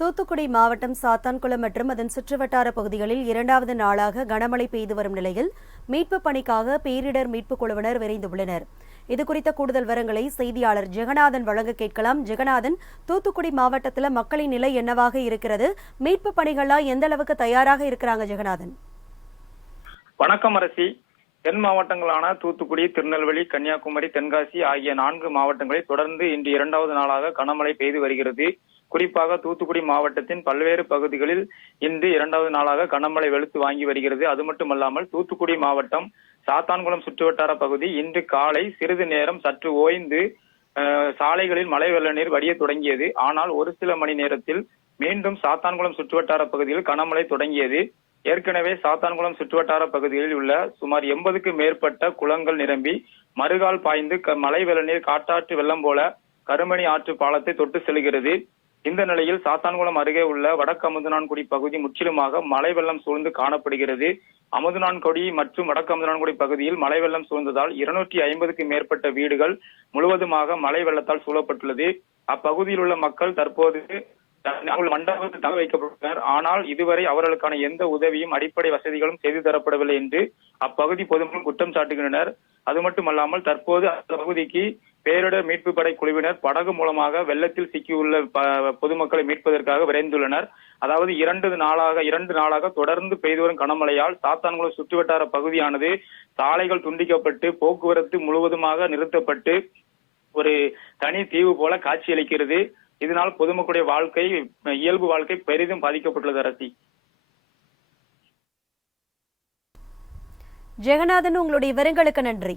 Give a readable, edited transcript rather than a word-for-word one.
தூத்துக்குடி மாவட்டம் சாத்தான்குளம் மற்றும் அதன் சுற்றுவட்டார பகுதிகளில் இரண்டாவது நாளாக கனமழை பெய்து வரும் நிலையில் மீட்புப் பணிக்காக பேரிடர் மீட்புக் குழுவினர் விரைந்துள்ளனர். இதுகுறித்த கூடுதல் விவரங்களை செய்தியாளர் ஜெகநாதன் வழங்க கேட்கலாம். ஜெகநாதன், தூத்துக்குடி மாவட்டத்தில் மக்களின் நிலை என்னவாக இருக்கிறது? மீட்புப் பணிகள்லாம் எந்த அளவுக்கு தயாராக இருக்கிறாங்க ஜெகநாதன்? வணக்கம் அரசி. தென் மாவட்டங்களான தூத்துக்குடி, திருநெல்வேலி, கன்னியாகுமரி, தென்காசி ஆகிய 4 மாவட்டங்களில் தொடர்ந்து இன்று இரண்டாவது நாளாக கனமழை பெய்து வருகிறது. குறிப்பாக தூத்துக்குடி மாவட்டத்தின் பல்வேறு பகுதிகளில் இன்று இரண்டாவது நாளாக கனமழை வெளுத்து வாங்கி வருகிறது. அது மட்டுமல்லாமல் தூத்துக்குடி மாவட்டம் சாத்தான்குளம் சுற்றுவட்டார பகுதி இன்று காலை சிறிது நேரம் சற்று ஓய்ந்து சாலைகளில் மழை வெள்ள நீர் வடிய தொடங்கியது. ஆனால் ஒரு சில மணி நேரத்தில் மீண்டும் சாத்தான்குளம் சுற்றுவட்டார பகுதியில் கனமழை தொடங்கியது. ஏற்கனவே சாத்தான்குளம் சுற்றுவட்டார பகுதிகளில் உள்ள சுமார் 80க்கும் மேற்பட்ட குளங்கள் நிரம்பி மறுகால் பாய்ந்து மழை வெள்ள நீர் காட்டாற்று வெள்ளம் போல கருமணி ஆற்று பாலத்தை தொட்டு செல்கிறது. இந்த நிலையில் சாத்தான்குளம் அருகே உள்ள வடக்கு அமுதனான்குடி பகுதி முற்றிலுமாக மழை வெள்ளம் சூழ்ந்து காணப்படுகிறது. அமுதனான்குடி மற்றும் வடக்கு அமுதனான்குடி பகுதியில் மழை வெள்ளம் சூழ்ந்ததால் 250க்கும் மேற்பட்ட வீடுகள் முழுவதுமாக மழை வெள்ளத்தால் சூழப்பட்டுள்ளது. அப்பகுதியில் உள்ள மக்கள் தற்போது மண்டபத்தில் தங்க வைக்கப்பட்டுள்ளனர். ஆனால் இதுவரை அவர்களுக்கான எந்த உதவியும் அடிப்படை வசதிகளும் செய்து தரப்படவில்லை என்று அப்பகுதி பொதுமக்கள் குற்றம் சாட்டுகின்றனர். அது மட்டுமல்லாமல் தற்போது அந்த பகுதிக்கு பேரிடர் மீட்பு படை குழுவினர் படகு மூலமாக வெள்ளத்தில் சிக்கியுள்ள பொதுமக்களை மீட்பதற்காக விரைந்துள்ளனர். அதாவது 2 நாளாக தொடர்ந்து பெய்து வரும் கனமழையால் சாத்தான்குளம் சுற்றுவட்டார பகுதியானது சாலைகள் துண்டிக்கப்பட்டு போக்குவரத்து முழுவதுமாக நிறுத்தப்பட்டு ஒரு தனி தீவு போல காட்சியளிக்கிறது. இதனால் பொதுமக்களுடைய இயல்பு வாழ்க்கை பெரிதும் பாதிக்கப்பட்டுள்ளது. அரசி, ஜெகநாதன், உங்களுடைய விவரங்களுக்கு நன்றி.